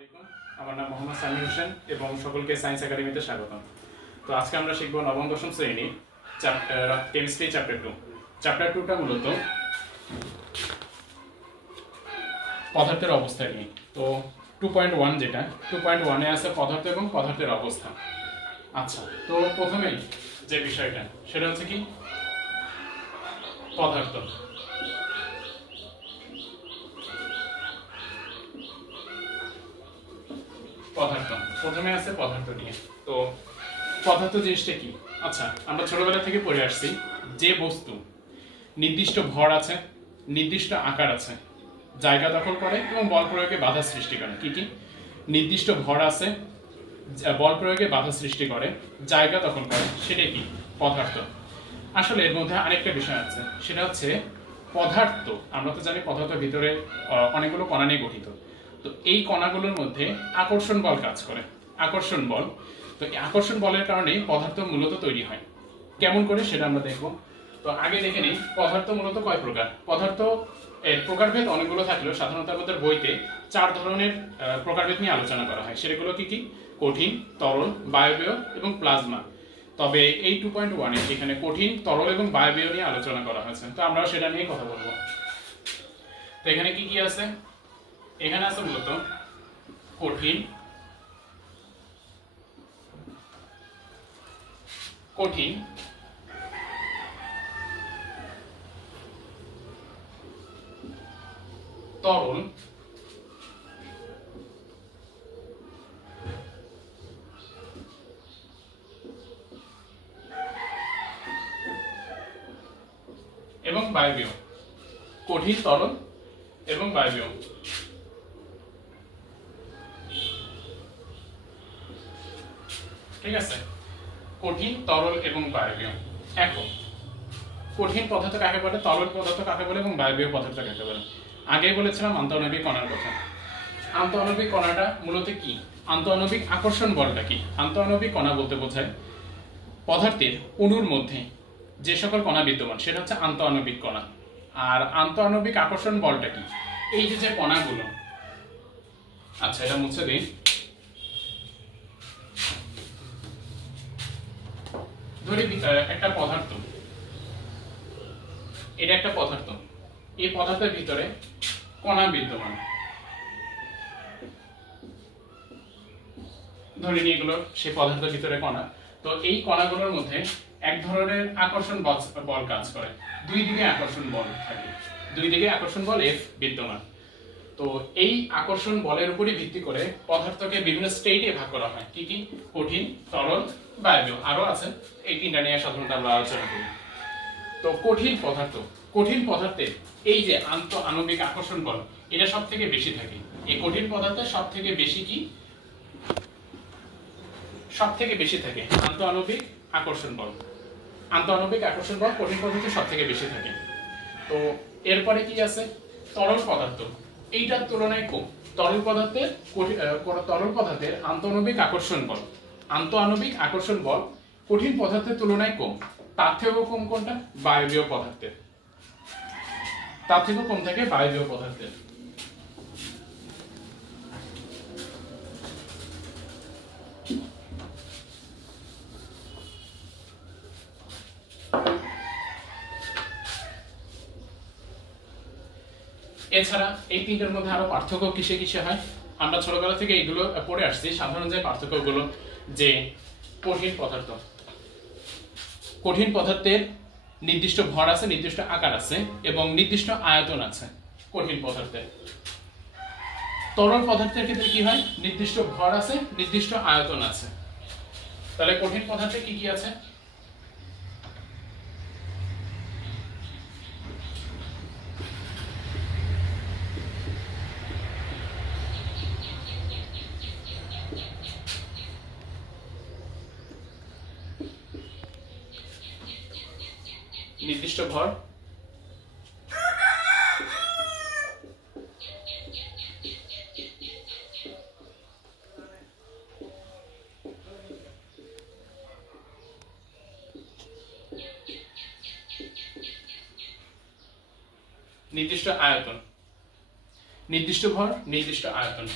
আলাইকুম, আমার নাম মোহাম্মদ সামির হোসেন এবং সকলকে সায়েন্স একাডেমিতে স্বাগতম। তো আজকে আমরা শিখব নবম দশম শ্রেণীর কেমিস্ট্রি চ্যাপ্টার 2। চ্যাপ্টার 2টা মূলত পদার্থের অবস্থা নিয়ে। তো 2.1 যেটা 2.1 এ আছে পদার্থ এবং পদার্থের অবস্থা। আচ্ছা, তো প্রথমেই যে বিষয়টা সেটা হচ্ছে কি পদার্থ। পদার্থ প্রথমে আছে পদার্থ নিয়ে। তো পদার্থ জিনিসটা কি? আচ্ছা, আমরা ছোটবেলা থেকে পড়ে আসছি যে বস্তু নির্দিষ্ট ভর আছে, নির্দিষ্ট আকার আছে, জায়গা দখল করে এবং বল প্রয়োগে বাধা সৃষ্টি করে। কি কি? নির্দিষ্ট ভর আছে, বল প্রয়োগে বাধা সৃষ্টি করে, জায়গা দখল করে, সেটা কি? পদার্থ। আসলে এর মধ্যে আরেকটা বিষয় আছে, সেটা হচ্ছে পদার্থ। আমরা তো জানি পদার্থের ভিতরে অনেকগুলো কণা নিয়ে গঠিত। তো এই কণাগুলোর মধ্যে আকর্ষণ বল কাজ করে। আকর্ষণ বল, তো এই আকর্ষণ বলের কারণে পদার্থ মূলত তৈরি হয়। কেমন করে সেটা আমরা দেখব। তো আগে দেখে নিই পদার্থ মূলত কয় প্রকার। পদার্থ এর প্রকারভেদ অনেকগুলো থাকলেও সাধারণত আমাদের বইতে 4 ধরনের প্রকারভেদ নিয়ে আলোচনা করা হয়। সেগুলো কি কি? কঠিন, তরল, বায়বীয় এবং প্লাজমা। তবে এই 2.1 এ এখানে কঠিন, তরল এবং বায়বীয় নিয়ে আলোচনা করা হয়েছে। তো আমরা সেটা নিয়ে কথা বলবো। তো এখানে কি কি আছে? এখানে আছে মূলত কঠিন, তরল, এবং বায়বীয়। কঠিন, তরল এবং বায়বীয়। ঠিক আছে, কঠিন, তরল এবং বায়বীয়। এখন কঠিন পদার্থ কাকে বলে, তরল পদার্থ কাকে বলে এবং বায়বীয় পদার্থ কাকে বলে? আগেই বলেছিলাম আন্তঃআণবিক কণার কথা। আন্তঃআণবিক কণাটা মূলত কি? আন্তঃআণবিক আকর্ষণ বলটা কি? আন্তঃআণবিক কণা বলতে বোঝায় পদার্থের অণুর মধ্যে যে সকল কণা বিদ্যমান, সেটা হচ্ছে আন্তঃআণবিক কণা। আর আন্তঃআণবিক আকর্ষণ বলটা কি? এই যে কণাগুলো, আচ্ছা এটা মুছে দিই। ধরি একটা পদার্থ, এটা একটা পদার্থ, এই পদার্থের ভিতরে কণা বিদ্যমান। ধরে নিয়ে এগুলো সেই পদার্থের ভিতরে কণা। তো এই কণাগুলোর মধ্যে এক ধরনের আকর্ষণ বল কাজ করে। দুই দিকে আকর্ষণ বল থাকে, দুই দিকে আকর্ষণ বল F বিদ্যমান। তো এই আকর্ষণ বলের উপরই ভিত্তি করে পদার্থকে বিভিন্ন স্টেটে ভাগ করা হয়। কি কি? কঠিন, তরল, বায়বীয়। আরো আছে, এই তিনটা নিয়ে সাধারণত আমরা আলোচনা করি। তো কঠিন পদার্থ, কঠিন পদার্থে এই যে আন্তঃআণবিক আকর্ষণ বল, এটা সব থেকে বেশি থাকে। এই কঠিন পদার্থে সব থেকে বেশি কি? সব থেকে বেশি থাকে আন্তঃআণবিক আকর্ষণ বল। আন্তঃআণবিক আকর্ষণ বল কঠিন পদার্থে সব থেকে বেশি থাকে। তো এরপরে কি আছে? তরল পদার্থ, এইটার তুলনায় কম। তরল পদার্থের আন্তঃআণবিক আকর্ষণ বল, আন্তঃআণবিক আকর্ষণ বল কঠিন পদার্থের তুলনায় কম। তার থেকেও কম কোনটা? বায়বীয় পদার্থের। তার থেকেও কম থাকে বায়বীয় পদার্থের। এছাড়া এই তিনটার মধ্যে আরো পার্থক্য কিসে কিসে হয়? আমরা ছোটবেলা থেকে এগুলো পড়ে আসছি। সাধারণ যে পার্থক্যগুলো, যে কঠিন পদার্থ, কঠিন পদার্থের নির্দিষ্ট ভর আছে, নির্দিষ্ট আকার আছে এবং নির্দিষ্ট আয়তন আছে কঠিন পদার্থের। তরল পদার্থের ক্ষেত্রে কি হয়? নির্দিষ্ট ভর আছে, নির্দিষ্ট আয়তন আছে। তাহলে কঠিন পদার্থে কি কি আছে? নির্দিষ্ট ভর, নির্দিষ্ট আয়তন। নির্দিষ্ট ভর, নির্দিষ্ট আয়তন।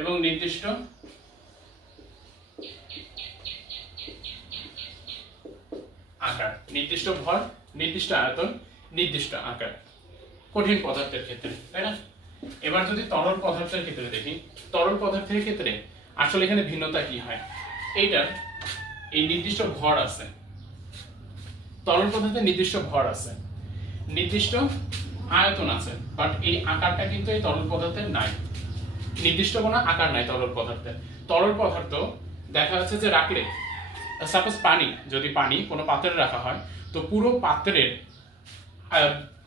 এবং নির্দিষ্ট আকার, নির্দিষ্ট ভর, নির্দিষ্ট আয়তন, নির্দিষ্ট আকার, কঠিন পদার্থের ক্ষেত্রে, তাই না? এবার যদি তরল পদার্থের ক্ষেত্রে দেখি, তরল পদার্থের ক্ষেত্রে আসলে এখানে ভিন্নতা কি হয়, এইটার এই নির্দিষ্ট ভর আছে, তরল পদার্থে নির্দিষ্ট ভর আছে, নির্দিষ্ট আয়তন আছে, বাট এই আকারটা কিন্তু এই তরল পদার্থের নাই, নির্দিষ্ট কোনো আকার নাই তরল পদার্থের। তরল পদার্থ দেখা যাচ্ছে যে রাখলে, সাপোজ পানি, যদি পানি কোনো পাত্রে রাখা হয় তো পুরো পাত্রের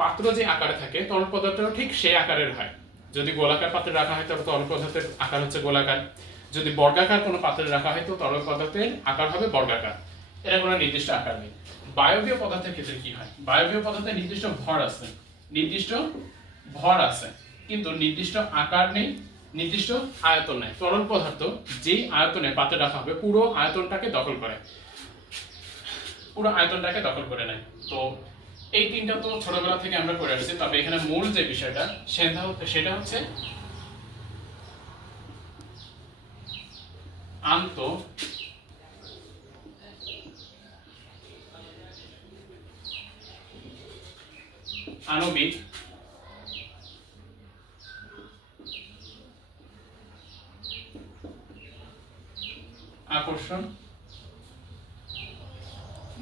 পাত্র যে আকারে থাকে তরল পদার্থও ঠিক সেই আকারের হয়। যদি গোলাকার পাত্রে রাখা হয় তবে তরল পদার্থের আকার হচ্ছে গোলাকার, যদি বর্গাকার কোনো পাত্রে রাখা হয় তো তরল পদার্থের আকার হবে বর্গাকার। এর কোনো নির্দিষ্ট আকার নেই। বায়বীয় পদার্থের ক্ষেত্রে কি হয়, বায়বীয় পদার্থে নির্দিষ্ট ভর আছে, নির্দিষ্ট ভর আছে কিন্তু নির্দিষ্ট আকার নেই, নির্দিষ্ট আয়তন নেই। তরল পদার্থ যেই আয়তনে পাত্রে রাখা হবে পুরো আয়তনটাকে দখল করে, পুরো আয়তনটাকে দখল করে নেয়। তো এই তিনটা তো ছোটবেলা থেকে আমরা করে আসছি, তবে এখানে মূল যে বিষয়টা সেটা হচ্ছে আন্ত আণবিক আকর্ষণ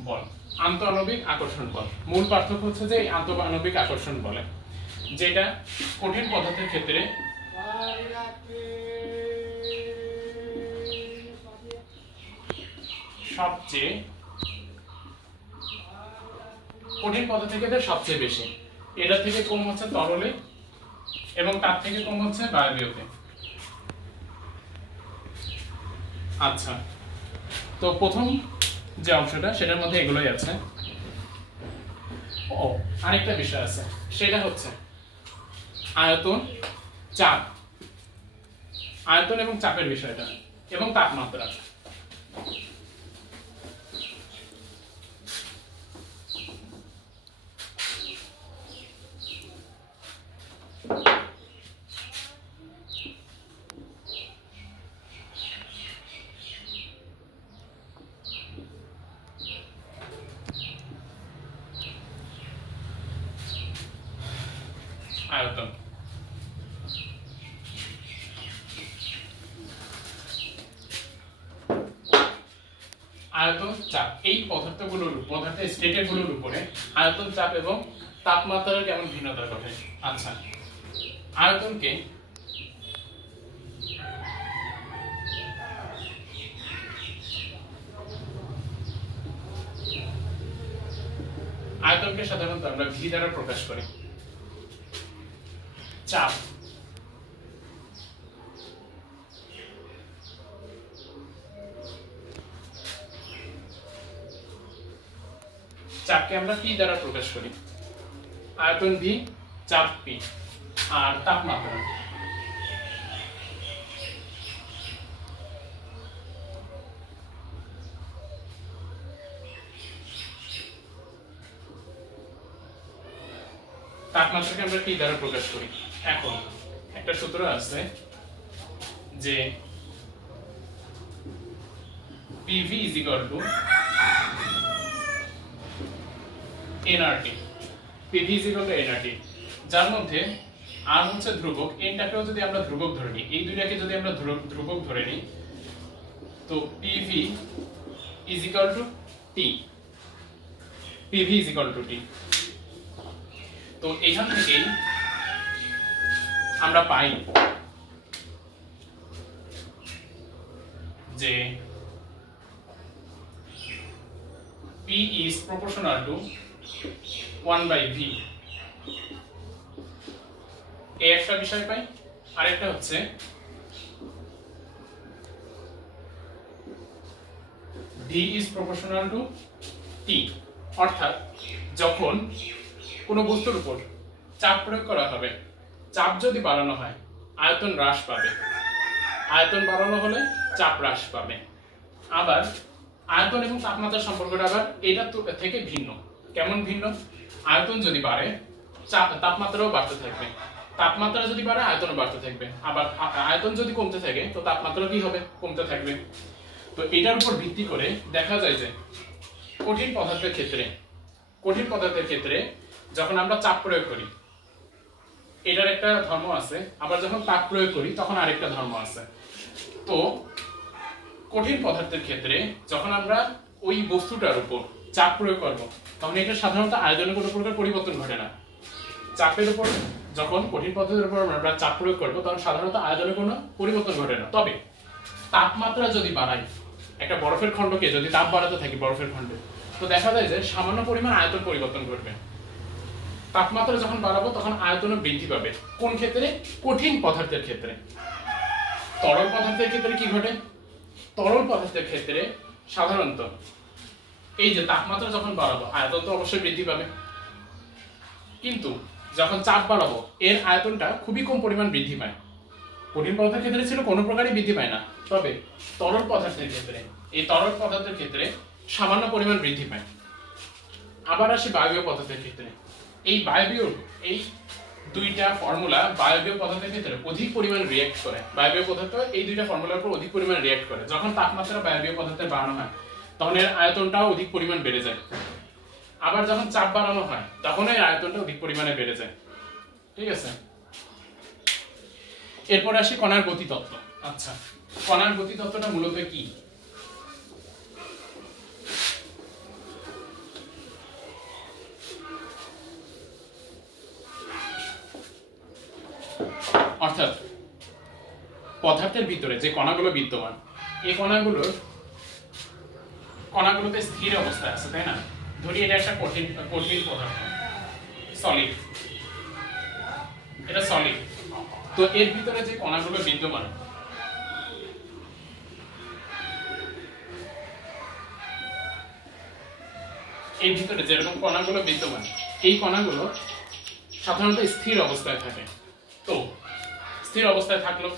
বল। আন্তঃআণবিক আকর্ষণ বল, মূল পার্থক্য হচ্ছে যে এই আন্তঃআণবিক আকর্ষণ বলে, যেটা কঠিন পদার্থের ক্ষেত্রে সবচেয়ে, কঠিন পদার্থের ক্ষেত্রে সবচেয়ে বেশি, এটা থেকে কম হচ্ছে তরলে এবং তার থেকে কম হচ্ছে বায়বীয়তে। আচ্ছা, তো প্রথম যে অংশটা সেটার মধ্যে এগুলোই আছে। ও আরেকটা বিষয় আছে, সেটা হচ্ছে আয়তন, চাপ, আয়তন এবং চাপের বিষয়টা এবং তাপমাত্রা। আয়তন, আয়তন, চাপ, এই পদার্থের স্টেটগুলোর উপরে আয়তন, চাপ এবং তাপমাত্রার কেমন ভিন্নতা ঘটে। আচ্ছা, আয়তনকে সাধারণত আমরা ভি দ্বারা প্রকাশ করি। চাপ, চাপকে আমরা পি দ্বারা প্রকাশ করি, আয়তন ভি, চাপ পি। আর তাপমাত্রা, তাপমাত্রাকে আমরা টি দ্বারা প্রকাশ করি। এখন একটা সূত্র আছে যে PV = nRT, PV = nRT, যার মধ্যে r হচ্ছে ধ্রুবক, nটাকেও যদি আমরা ধ্রুবক ধরে নিই, এই দুইটাকে যদি আমরা ধ্রুবক ধরে নিই তো PV = T, PV = T। তো এখান থেকে আমরা পাই যে P is proportional to 1/V। এই একটা বিষয় পাই, আরেকটা হচ্ছে D is proportional to T, অর্থাৎ যখন কোনো বস্তুর উপর চাপ প্রয়োগ করা হবে, চাপ যদি বাড়ানো হয় আয়তন হ্রাস পাবে, আয়তন বাড়ানো হলে চাপ হ্রাস পাবে। আবার আয়তন এবং তাপমাত্রার সম্পর্কটা আবার এটা থেকে ভিন্ন। কেমন ভিন্ন? আয়তন যদি বাড়ে তাপমাত্রাও বাড়তে থাকবে, তাপমাত্রা যদি বাড়ে আয়তন বাড়তে থাকবে, আবার আয়তন যদি কমতে থাকে তো তাপমাত্রা কি হবে, কমতে থাকবে। তো এটার উপর ভিত্তি করে দেখা যায় যে কঠিন পদার্থের ক্ষেত্রে যখন আমরা চাপ প্রয়োগ করি এটার একটা ধর্ম আছে, আবার যখন তাপ প্রয়োগ করি তখন আরেকটা ধর্ম আছে। তো কঠিন পদার্থের ক্ষেত্রে যখন আমরা ওই বস্তুটার উপর চাপ প্রয়োগ করব তখন এটা সাধারণত আয়তনে কোনো প্রকার পরিবর্তন ঘটে না। চাপের উপর যখন কঠিন পদার্থের উপর আমরা চাপ প্রয়োগ করব তখন সাধারণত আয়তনে কোনো পরিবর্তন ঘটে না। তবে তাপমাত্রা যদি বাড়াই, একটা বরফের খণ্ডকে যদি তাপ বাড়াতে থাকি বরফের খণ্ডে, তো দেখা যায় যে সামান্য পরিমাণ আয়তন পরিবর্তন ঘটবে। তাপমাত্রা যখন বাড়াবো তখন আয়তনও বৃদ্ধি পাবে। কোন ক্ষেত্রে? কঠিন পদার্থের ক্ষেত্রে। তরল পদার্থের ক্ষেত্রে কি ঘটে? তরল পদার্থের ক্ষেত্রে সাধারণত এই যে তাপমাত্রা যখন বাড়াবো আয়তন তো অবশ্যই বৃদ্ধি পাবে, কিন্তু যখন চাপ বাড়াবো এর আয়তনটা খুবই কম পরিমাণ বৃদ্ধি পায়। কঠিন পদার্থের ক্ষেত্রে ছিল কোনো প্রকারই বৃদ্ধি পায় না, তবে তরল পদার্থের ক্ষেত্রে সামান্য পরিমাণ বৃদ্ধি পায়। আবার আসি বায়বীয় পদার্থের ক্ষেত্রে। এই দুইটা ফর্মুলা বায়বীয় পদার্থের ক্ষেত্রে অধিক পরিমাণ রিঅ্যাক্ট করে। বায়বীয় পদার্থ এই দুইটা ফর্মুলার উপর অধিক পরিমাণ রিঅ্যাক্ট করে। যখন তাপমাত্রা বায়বীয় পদার্থের বাড়ানো হয় তখন এর আয়তনটাও অধিক পরিমাণ বেড়ে যায়। আবার যখন চাপ বাড়ানো হয় তখন এর আয়তনটা অধিক পরিমাণে বেড়ে যায়। ঠিক আছে, এরপর আসি কণার গতিতত্ত্ব। আচ্ছা, কণার গতিতত্ত্বটা মূলত কি? অর্থাৎ পদার্থের ভিতরে যে কণাগুলো বিদ্যমান এই কণাগুলোতে স্থির অবস্থায় আছে, তাই না? ধরি এটা একটা কঠিন পদার্থ, সলিড, এটা সলিড। তো এর ভিতরে যে কণাগুলো বিদ্যমান এই ভিতরে যেরকম কণাগুলো বিদ্যমান এই কণাগুলো সাধারণত স্থির অবস্থায় থাকে। তো স্থির অবস্থায় থাকলো,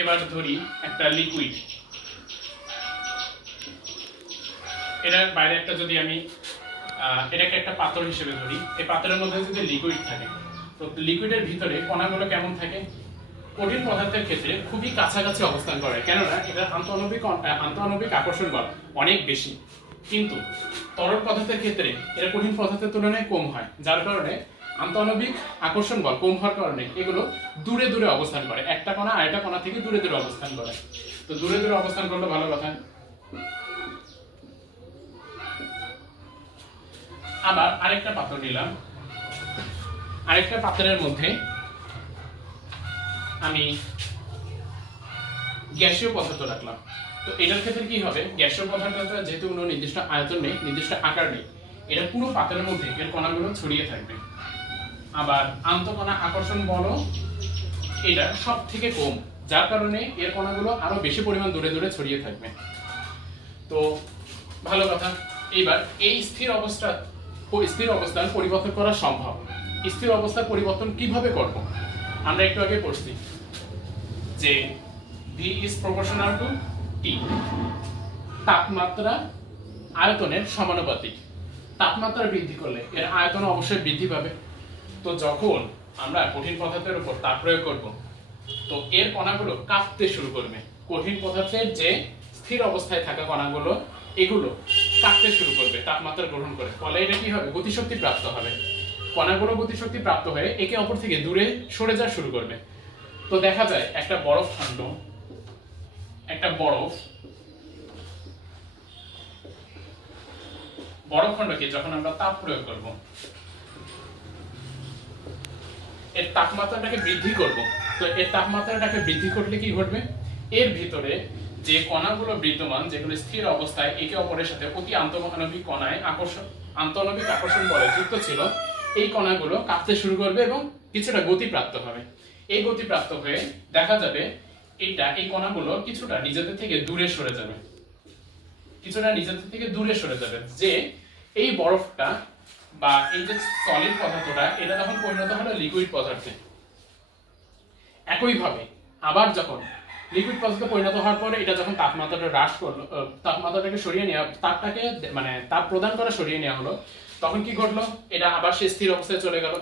এবার ধরি একটা লিকুইড, এটার বাইরে একটা যদি আমি এটাকে একটা পাত্র হিসেবে ধরি, এই পাত্রের মধ্যে যদি লিকুইড থাকে তো লিকুইডের ভিতরে কণাগুলো কেমন থাকে? কঠিন পদার্থের ক্ষেত্রে খুবই কাছাকাছি অবস্থান করে, কেননা এটার আন্তঃআণবিক আকর্ষণ বল অনেক বেশি। কিন্তু তরল পদার্থের ক্ষেত্রে এটা কঠিন পদার্থের তুলনায় কম হয়, যার কারণে আন্তঃআণবিক আকর্ষণ বল কম হওয়ার কারণে এগুলো দূরে দূরে অবস্থান করে, একটা কণা আরেকটা কণা থেকে দূরে দূরে অবস্থান করে। তো দূরে দূরে অবস্থান করলে ভালো কথা। আবার আরেকটা পাত্র নিলাম, আরেকটা পাত্রের মধ্যে আমি গ্যাসীয় পদার্থ রাখলাম। তো এটার ক্ষেত্রে কি হবে? গ্যাসীয় পদার্থটা যেহেতু কোনো নির্দিষ্ট আয়তন নেই, নির্দিষ্ট আকার নেই, এটা পুরো পাত্রের মধ্যে এর কণাগুলো ছড়িয়ে থাকবে। আবার আন্তঃকণা আকর্ষণ বলও এটা সব থেকে কম, যার কারণে এর কণাগুলো আরো বেশি পরিমাণ দূরে দূরে ছড়িয়ে থাকবে। তো ভালো কথা। এবার এই স্থির অবস্থান পরিবর্তন করা সম্ভব। স্থির অবস্থার পরিবর্তন কিভাবে করব? আমরা একটু আগে পড়ছি যে V is proportional to T, তাপমাত্রা আয়তনের সমানুপাতিক। তাপমাত্রা বৃদ্ধি করলে এর আয়তন অবশ্যই বৃদ্ধি পাবে। তো যখন আমরা কঠিন পদার্থের উপর তাপ প্রয়োগ করব তো এর কণাগুলো কাঁপতে শুরু করবে। কঠিন পদার্থের যে স্থির অবস্থায় থাকা কণাগুলো এগুলো কাঁপতে শুরু করবে তাপমাত্রা গ্রহণ করে, ফলে এটা কি হবে? গতিশক্তি প্রাপ্ত হবে। কণাগুলো গতিশক্তি প্রাপ্ত হয়ে একে অপর থেকে দূরে সরে যাওয়া শুরু করবে। তো দেখা যায় একটা বরফ খণ্ডকে যখন আমরা তাপ প্রয়োগ করব এর তাপমাত্রাটাকে বৃদ্ধি করব। তো এর তাপমাত্রাটাকে বৃদ্ধি করলে কি ঘটবে? এর ভিতরে যে কণাগুলো বিদ্যমান, যেগুলো স্থির অবস্থায় একে অপরের সাথে অতি আন্তঃআণবিক আকর্ষণ বলে যুক্ত ছিল, এই কণাগুলো কাঁপতে শুরু করবে এবং কিছুটা গতি প্রাপ্ত হবে। এই গতি প্রাপ্ত হয়ে দেখা যাবে এই কণাগুলো কিছুটা নিজেদের থেকে দূরে সরে যাবে, যে এই বরফটা বা এই যে সলিড পদার্থটা এটা তখন পরিণত হলো লিকুইড পদার্থে। একইভাবে আবার যখন লিকুইড পদার্থে পরিণত হওয়ার পরে এটা যখন তাপমাত্রাটা হ্রাস করলো, তাপমাত্রাটাকে সরিয়ে নেওয়া, তাপ প্রদান করা সরিয়ে নেওয়া হলো, তখন কি ঘটলো? এটা আবার সে স্থির অবস্থায় চলে গেল।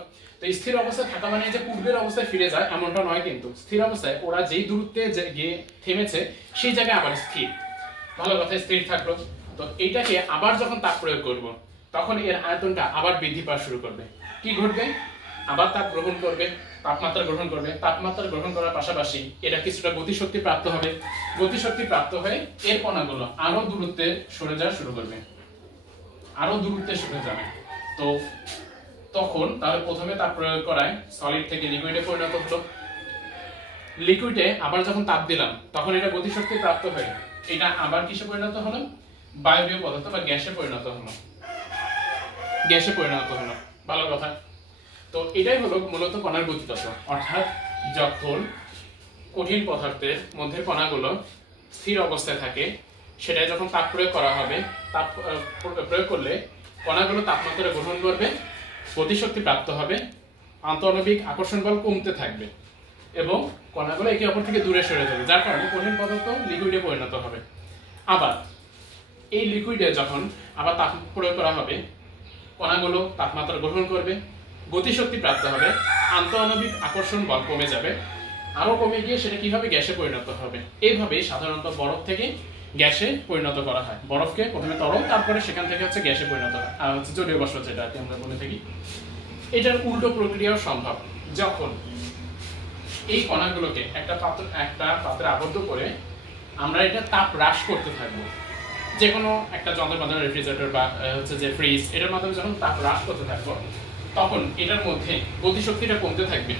তো স্থির অবস্থায় থাকা মানে যে পূর্বের অবস্থায় ফিরে যায় এমনটা নয়, কিন্তু স্থির অবস্থায় ওরা যেই দূরত্বে গিয়ে থেমেছে সেই জায়গায় আবার স্থির। ভালো কথা, স্থির থাকলো। তো এইটাকে আবার যখন তাপ প্রয়োগ করব তখন এর আয়তনটা আবার বৃদ্ধি পাওয়া শুরু করবে। কি ঘটবে? আবার তাপ গ্রহণ করবে, তাপমাত্রা গ্রহণ করবে। তাপমাত্রা গ্রহণ করার পাশাপাশি এটা কিছুটা গতিশক্তি প্রাপ্ত হবে। গতিশক্তি প্রাপ্ত হয়ে এর কণাগুলো আরো দূরত্বে সরে যাওয়া শুরু করবে, আরো দূরত্বে সরে যাবে। তো তখন তাহলে প্রথমে তাপ প্রয়োগ করায় সলিড থেকে লিকুইডে পরিণত হলো। লিকুইডে আবার যখন তাপ দিলাম তখন এটা গতিশক্তি প্রাপ্ত হয়ে এটা আবার কিসে পরিণত হলো? বায়বীয় পদার্থ বা গ্যাসে পরিণত হলো, গ্যাসে পরিণত হলো। ভালো কথা। তো এটাই হলো মূলত কণার গতিতত্ত্ব। অর্থাৎ যখন কঠিন পদার্থের মধ্যে কণাগুলো স্থির অবস্থায় থাকে সেটাই যখন তাপ প্রয়োগ করা হবে, তাপ প্রয়োগ করলে কণাগুলো তাপমাত্রা গ্রহণ করবে, গতিশক্তি প্রাপ্ত হবে, আন্তঃআণবিক আকর্ষণ বল কমতে থাকবে এবং কণাগুলো একে অপর থেকে দূরে সরে যাবে, যার কারণে কঠিন পদার্থ লিকুইডে পরিণত হবে। আবার এই লিকুইডে যখন আবার তাপ প্রয়োগ করা হবে কণাগুলো তাপমাত্রা গ্রহণ করবে, গতিশক্তি প্রাপ্ত হবে, আন্তঃআণবিক আকর্ষণ বল কমে যাবে, আরো কমে গিয়ে সেটা কিভাবে গ্যাসে পরিণত হবে। এইভাবেই সাধারণত বরফ থেকে গ্যাসে পরিণত করা হয়। বরফকে প্রথমে তরল, তারপরে সেখান থেকে হচ্ছে গ্যাসে পরিণত হয়, আর হচ্ছে জলীয় বাষ্প যেটা আমরা বলে থাকি। এটার উল্টো প্রক্রিয়াও সম্ভব। যখন এই কণাগুলোকে একটা পাত্রে আবদ্ধ করে আমরা এটা তাপ হ্রাস করতে থাকবো, যে কোনো একটা যন্ত্রের মাধ্যমে রেফ্রিজারেটর বা হচ্ছে যে ফ্রিজ, এটার মাধ্যমে যখন তাপ হ্রাস করতে থাকবো তখন এটার মধ্যে গতিশক্তিটা কমতে থাকবে,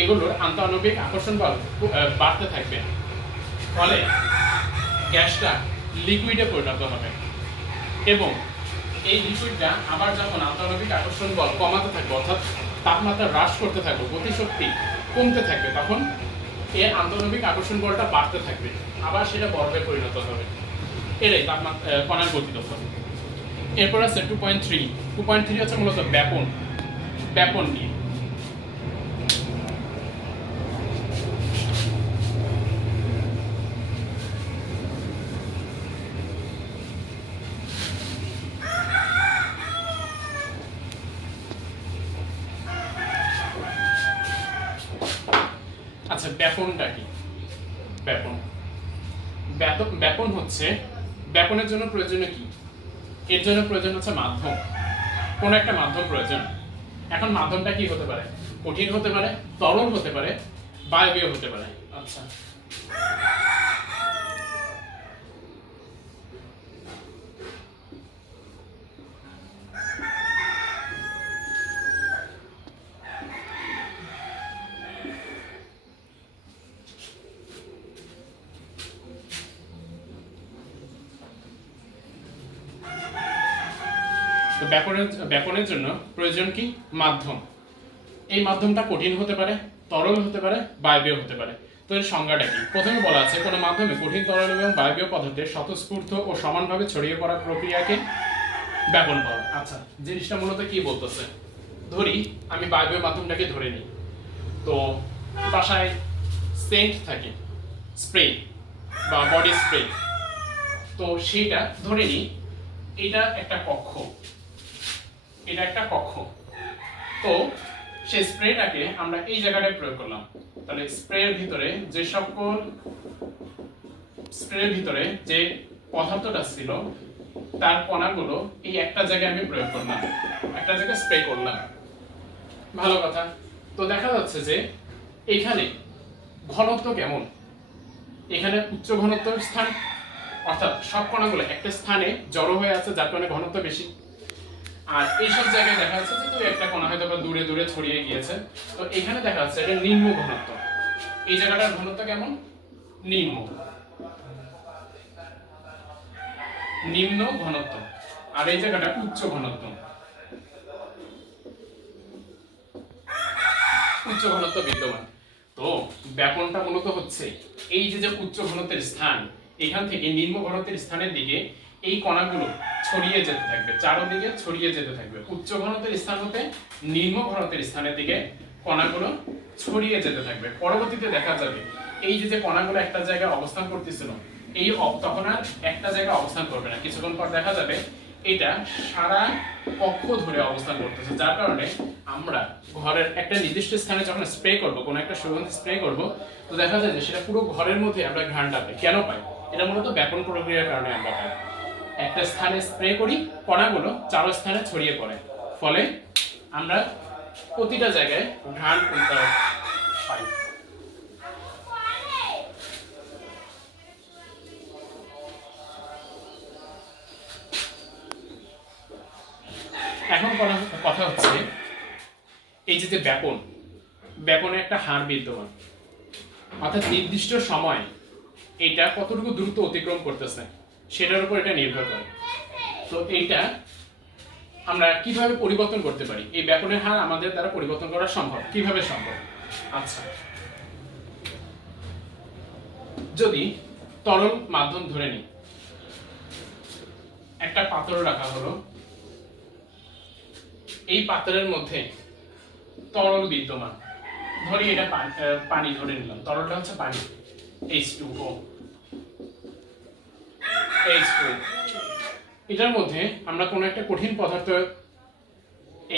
এগুলোর আন্তঃআণবিক আকর্ষণ বল বাড়তে থাকবে, ফলে গ্যাসটা লিকুইডে পরিণত হবে এবং এই লিকুইডটা আবার যখন আন্তঃআণবিক আকর্ষণ বল কমাতে থাকবে অর্থাৎ তাপমাত্রা হ্রাস করতে থাকবে, গতিশক্তি কমতে থাকবে, তখন এর আন্তঃআণবিক আকর্ষণ বলটা বাড়তে থাকবে, আবার সেটা বরফে পরিণত হবে। এটাই তাপমাত্রা কণার গতিতত্ত্ব। এরপর আছে 2.3। 2.3 হচ্ছে মূলত ব্যাপন। ব্যাপন নিয়ে আচ্ছা, ব্যাপনটা কি? ব্যাপন হচ্ছে, ব্যাপনের জন্য প্রয়োজনীয় কি? এর জন্য প্রয়োজন হচ্ছে মাধ্যম, কোন একটা মাধ্যম প্রয়োজন। এখন মাধ্যমটা কি হতে পারে? কঠিন হতে পারে, তরল হতে পারে, বায়বীয় হতে পারে। আচ্ছা, তো ব্যাপনের জন্য প্রয়োজন কি? মাধ্যম। এই মাধ্যমটা কঠিন হতে পারে, তরল হতে পারে, বায়বীয় হতে পারে। তো এর সংজ্ঞাটা কি? প্রথমে বলা আছে কোন মাধ্যমে কঠিন, তরল এবং বায়বীয় পদার্থের স্বতঃস্ফূর্ত ও সমানভাবে ছড়িয়ে পড়া প্রক্রিয়াকে ব্যাপন বলে। আচ্ছা, জিনিসটা মূলত কি বলতেছে? ধরি আমি বায়বীয় মাধ্যমটাকে ধরে নিই। তো বাসায় সেন্ট থাকে, স্প্রে বা বডি স্প্রে, তো সেইটা ধরে নিই এটা একটা কক্ষ, এটা একটা কক্ষ। তো সেই স্প্রেটাকে আমরা এই জায়গাটায় প্রয়োগ করলাম। তাহলে স্প্রের ভিতরে যে পদার্থটা ছিল তার কণাগুলো এই একটা জায়গায় আমি প্রয়োগ করলাম, একটা জায়গায় স্প্রে করলাম। ভালো কথা। তো দেখা যাচ্ছে যে এখানে ঘনত্ব কেমন? এখানে উচ্চ ঘনত্ব স্থান, অর্থাৎ সব কণাগুলো একটা স্থানে জড়ো হয়ে আছে, যার কারণে ঘনত্ব বেশি। আর এইসব জায়গায় দেখা যাচ্ছে যে দুই একটা কণা হয়তো দূরে দূরে ছড়িয়ে গিয়েছে। তো এখানে দেখা যাচ্ছে এটা নিম্ন ঘনত্ব। এই জায়গাটার ঘনত্ব কেমন? নিম্ন ঘনত্ব। আর এই জায়গাটা উচ্চ ঘনত্ব। উচ্চ ঘনত্ব বিদ্যমান। তো ব্যাপনটা মূলত হচ্ছে এই যে উচ্চ ঘনত্বের স্থান, এখান থেকে নিম্ন ঘনত্বের স্থানের দিকে এই কণাগুলো ছড়িয়ে যেতে থাকবে, চারদিকে ছড়িয়ে যেতে থাকবে। উচ্চ ঘনত্বের স্থান হতে নিম্ন ঘনত্বের স্থানের দিকে কণাগুলো ছড়িয়ে যেতে থাকবে। পরবর্তীতে দেখা যাবে এই যে কণাগুলো একটা জায়গায় অবস্থান করতেছিল, এই তখন আর একটা জায়গায় অবস্থান করবে না। কিছুক্ষণ পর দেখা যাবে এটা সারা কক্ষ ধরে অবস্থান করতেছে, যার কারণে আমরা ঘরের একটা নির্দিষ্ট স্থানে যখন স্প্রে করব, কোনো একটা সুগন্ধি স্প্রে করব, তো দেখা যায় যে সেটা পুরো ঘরের মধ্যে আমরা ঘ্রাণটা পাই। কেন পাই? এটা মূলত ব্যাপন প্রক্রিয়ার কারণে আমরা পাই। একটা স্থানে স্প্রে করি, কণাগুলো 4 স্থানে ছড়িয়ে পড়ে, ফলে আমরা প্রতিটা জায়গায় ঘ্রাণ পাই। এখন কথা হচ্ছে এই যে ব্যাপনে একটা হার বিদ্যমান, অর্থাৎ নির্দিষ্ট সময় এটা কতটুকু দ্রুত অতিক্রম করতেছে সেটার উপর এটা নির্ভর করে। তো এইটা আমরা কিভাবে পরিবর্তন করতে পারি? এই ব্যাপনের হার আমাদের দ্বারা পরিবর্তন করা সম্ভব। কিভাবে সম্ভব? আচ্ছা, যদি তরল মাধ্যম ধরে নিই, একটা পাত্র রাখা হলো, এই পাত্রের মধ্যে তরল বিদ্যমান, ধরি এটা পানি ধরে নিলাম, তরলটা হচ্ছে পানি H2O। এটার মধ্যে আমরা কোনো একটা কঠিন পদার্থ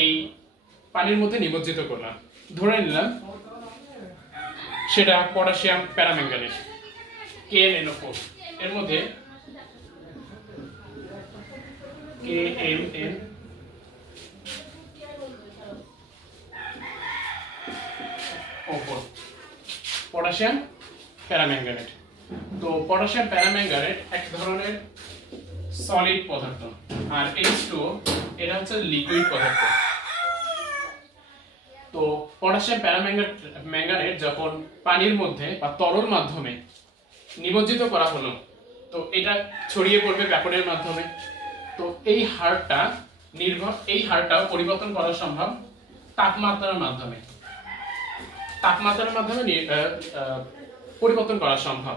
এই পানির মধ্যে নিমজ্জিত করলাম, ধরে নিলাম সেটা পটাশিয়াম প্যারাম্যাঙ্গানেট KMnO4। এর মধ্যে KMnO4 পটাশিয়াম প্যারাম্যাঙ্গানেট। তো পটাশিয়াম প্যারাম্যাঙ্গানেট এক ধরনের সলিড পদার্থ, আর H2O এটা হচ্ছে লিকুইড পদার্থ। তো পটাশিয়াম প্যারাম্যাঙ্গানেট যখন পানির মধ্যে বা তরল মাধ্যমে নিমজ্জিত করা হলো, তো এটা ছড়িয়ে পড়বে ব্যাপনের মাধ্যমে। তো এই হারটাও পরিবর্তন করা সম্ভব তাপমাত্রার মাধ্যমে পরিবর্তন করা সম্ভব।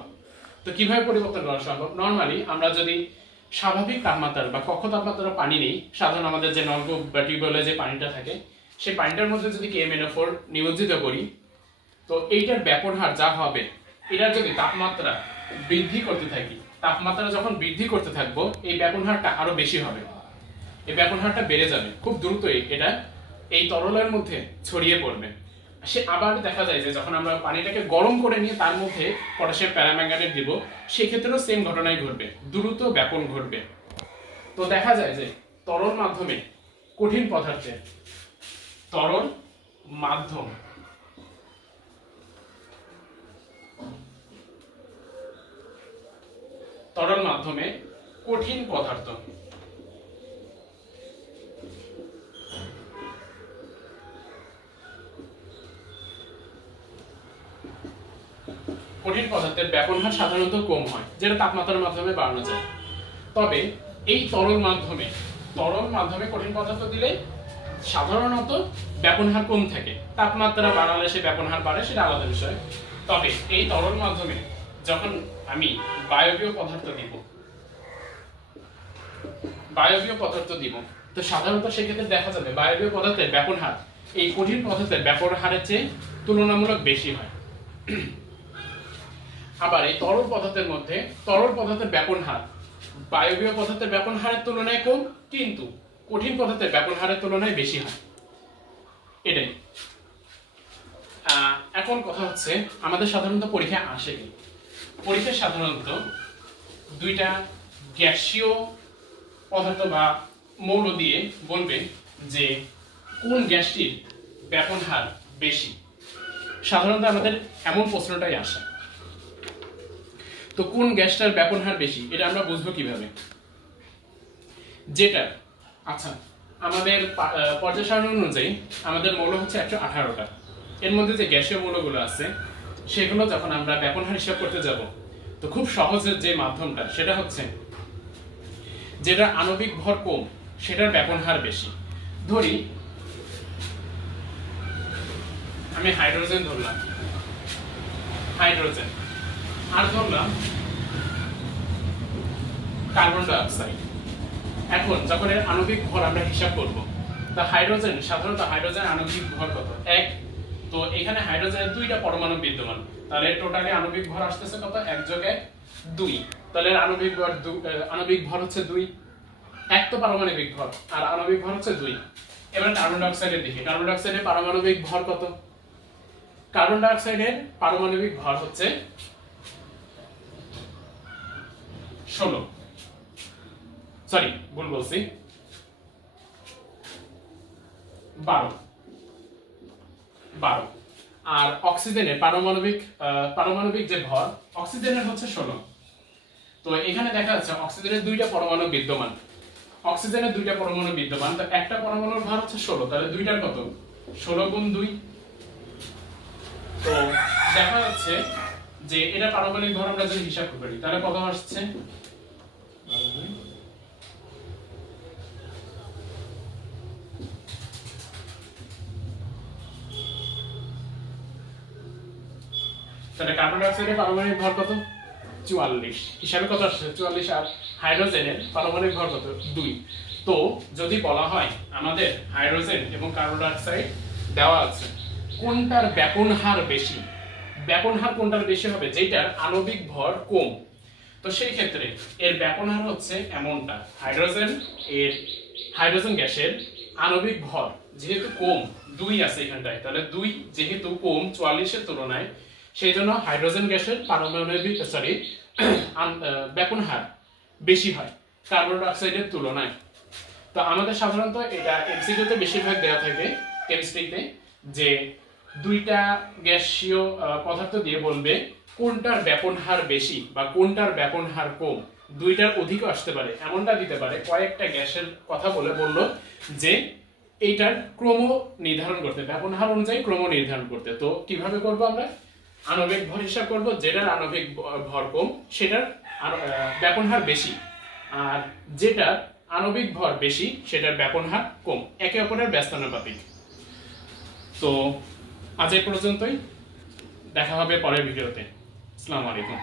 তো কিভাবে পরিবর্তন করা সম্ভব? নরমালি আমরা যদি স্বাভাবিক তাপমাত্রার বা কক্ষ তাপমাত্রার পানি নেই, সাধারণ আমাদের যে নলকূপ বা টিউবওয়েলে যে পানিটা থাকে, সেই পানিটার মধ্যে যদি KMnO4 নিমজ্জিত করি, তো এইটার ব্যাপন হার যা হবে, এটার যদি তাপমাত্রা বৃদ্ধি করতে থাকি, তাপমাত্রা যখন বৃদ্ধি করতে থাকবো, এই ব্যাপন হারটা আরো বেশি হবে, এই ব্যাপন হারটা বেড়ে যাবে, খুব দ্রুতই এটা এই তরলের মধ্যে ছড়িয়ে পড়বে। সে আবার দেখা যায় যে যখন আমরা পানিটাকে গরম করে নিয়ে তার মধ্যে পটাশিয়াম প্যারাম্যাঙ্গানেট দিব, সেক্ষেত্রেও সেম ঘটনাই ঘটবে, দ্রুত ব্যাপন ঘটবে। তো দেখা যায় যে তরল মাধ্যমে কঠিন পদার্থে তরল মাধ্যম তরল মাধ্যমে কঠিন পদার্থ কঠিন পদার্থের ব্যাপন হার সাধারণত কম হয়, যেটা তাপমাত্রার মাধ্যমে বাড়ানো যায়। তবে এই তরল মাধ্যমে কঠিন পদার্থ দিলে সাধারণত ব্যাপন হার কম থাকে, তাপমাত্রা বাড়ালে সে ব্যাপন হার বাড়ে, সেটা আলাদা বিষয়। তবে এই তরল মাধ্যমে যখন আমি বায়বীয় পদার্থ দিব, তো সাধারণত সেক্ষেত্রে দেখা যাবে বায়বীয় পদার্থের ব্যাপন হার এই কঠিন পদার্থের ব্যাপন হারের চেয়ে তুলনামূলক বেশি হয়। আবার এই তরল পদার্থের ব্যাপন হার বায়বীয় পদার্থের ব্যাপন হারের তুলনায় কম, কিন্তু কঠিন পদার্থের ব্যাপন হারের তুলনায় বেশি হয়। এটাই। এখন কথা হচ্ছে আমাদের সাধারণত পরীক্ষায় আসে কি? পরীক্ষায় সাধারণত দুইটা গ্যাসীয় পদার্থ বা মৌল দিয়ে বলবে যে কোন গ্যাসটির ব্যাপন হার বেশি। সাধারণত আমাদের এমন প্রশ্নটাই আসে। তো কোন গ্যাসটার ব্যাপন হার বেশি, এটা আমরা বুঝবো কিভাবে? যেটা আচ্ছা, আমাদের পর্যায় সারণী অনুযায়ী আমাদের মৌল হচ্ছে 118টা। এর মধ্যে যে গ্যাসীয় মৌলগুলো আছে সেগুলো যখন আমরা ব্যাপন হার হিসাব করতে যাব, তো খুব সহজের যে মাধ্যমটা সেটা হচ্ছে যেটা আণবিক ভর কম সেটার ব্যাপন হার বেশি। ধরি আমি হাইড্রোজেন ধরলাম, আর ধরলাম কার্বন ডাই অক্সাইড। এখন যখন এর আণবিক ভর আমরা হিসাব করব, তা সাধারণত হাইড্রোজেন আণবিক ভর কত? 1। তো এখানে হাইড্রোজেনের 2টা পরমাণু বিদ্যমান, তাহলে টোটালি আণবিক ভর আসতেছে কত? 1 যোগ 1 2। তাহলে আণবিক ভর হচ্ছে 2। এক তো পারমাণবিক ভর আর আণবিক ভর হচ্ছে 2। এবার কার্বন ডাই অক্সাইডের দিকে, কার্বন ডাই অক্সাইডের পারমাণবিক ভর কত? কার্বন ডাই অক্সাইডের পারমাণবিক ভর হচ্ছে 16, সরি ভুল বলছি, 12। আর অক্সিজেনের পারমাণবিক যে ভর অক্সিজেনের হচ্ছে 16। তো এখানে দেখা যাচ্ছে অক্সিজেনের 2টা পরমাণু বিদ্যমান, অক্সিজেনের 2টা পরমাণু বিদ্যমান, তো একটা পরমাণুর ভর হচ্ছে 16, তাহলে দুইটার কত? 16 গুণ 2। তো দেখা যাচ্ছে যে এটা পারমাণবিক ভর আমরা যদি হিসাব করি তাহলে কত আসছে? তাহলে কার্বন ডাই অক্সাইডের পারমাণবিক ভর কত? 44। হিসাবে কত আসছে? 44। আর হাইড্রোজেনের পারমাণবিক ভর কত? 2। তো যদি বলা হয় আমাদের হাইড্রোজেন এবং কার্বন ডাই অক্সাইড দেওয়া আছে, কোনটার ব্যাপন হার বেশি? ব্যাপন হার কোনটার বেশি হবে? যেটার আণবিক ভর কম। তো সেই ক্ষেত্রে এর ব্যাপন হার হচ্ছে এমনটা, হাইড্রোজেন গ্যাসের আণবিক ভর যেহেতু কম, 2 আছে এখানটায়, তাহলে 2 যেহেতু কম 44 এর তুলনায়, সেই জন্য হাইড্রোজেন গ্যাসের ব্যাপন হার বেশি হয় কার্বন ডাই অক্সাইডের তুলনায়। তো আমাদের সাধারণত এটা এমসিকিউতে বেশিরভাগ দেওয়া থাকে কেমিস্ট্রিতে, যে দুইটা গ্যাসীয় পদার্থ দিয়ে বলবে কোনটার ব্যাপন হার বেশি বা কোনটার ব্যাপন হার কম, দুইটার অধিক আসতে পারে এমনটা দিতে পারে। কয়েকটা গ্যাসের কথা বললো যে এইটার ক্রম নির্ধারণ করতে, ব্যাপন হার অনুযায়ী ক্রম নির্ধারণ করতে। তো কিভাবে করব আমরা? আণবিক ভর হিসাব করব, যেটার আণবিক ভর কম সেটার ব্যাপন হার বেশি, আর যেটার আণবিক ভর বেশি সেটার ব্যাপন হার কম, একে অপরের ব্যস্তানুপাতিক। তো আজ এই পর্যন্তই, দেখা হবে পরের ভিডিওতে। আসসালামু আলাইকুম।